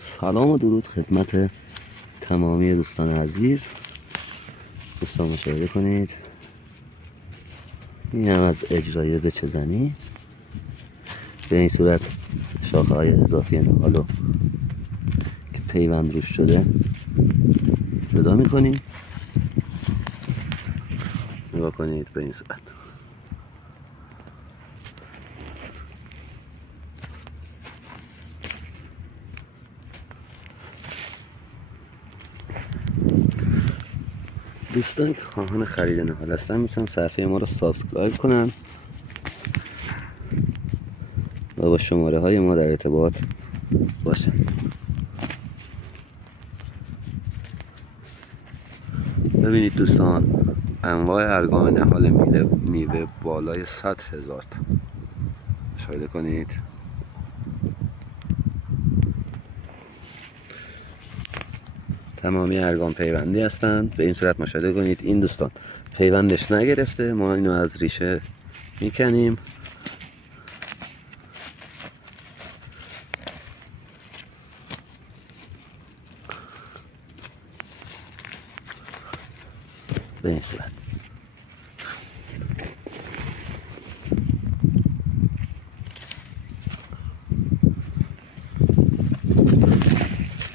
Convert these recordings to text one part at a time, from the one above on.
سلام و درود خدمت تمامی دوستان عزیز. دوستان مشاهده کنید، این هم از اجرای بچه زنی. به این صورت شاخه های اضافی نهالو که پیوند روش شده جدا میکنیم. نگاه کنید به این صورت. دوستانی که خواهان خرید نهال هستن میتونن صفحه ما رو سابسکرایب کنن و با شماره های ما در ارتباط باشن. ببینید دوستان، انواع ارگام نهال میوه بالای 100,000 تا. مشاهده کنید. تمامی ارگام پیوندی هستند. به این صورت مشاهده کنید. این دوستان پیوندش نگرفته، ما اینو از ریشه میکنیم. به این صورت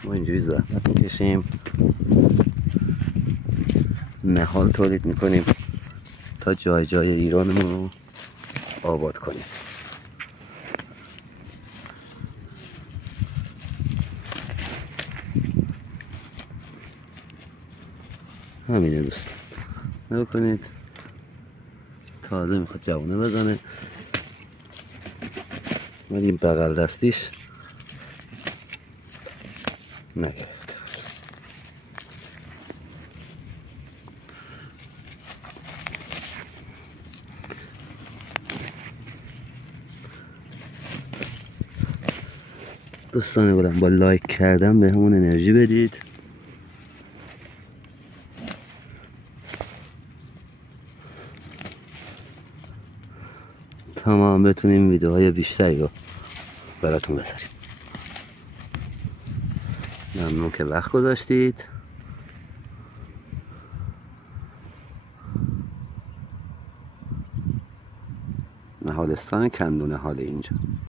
ما اینجوری زحمت میکشیم، نهال تولید میکنیم تا جای جای ایران رو آباد کنیم. همینه دوستان، نگاه کنید تازه میخواد جوانه بزنه، ولی این بغل دستیش نگرفت. دوستان گلم با لایک کردن به همون انرژی بدید تا ما بتونیم ویدیوهای بیشتری رو براتون بذاریم. ممنون که وقت گذاشتید. نهالستان کندو نهال اینجا.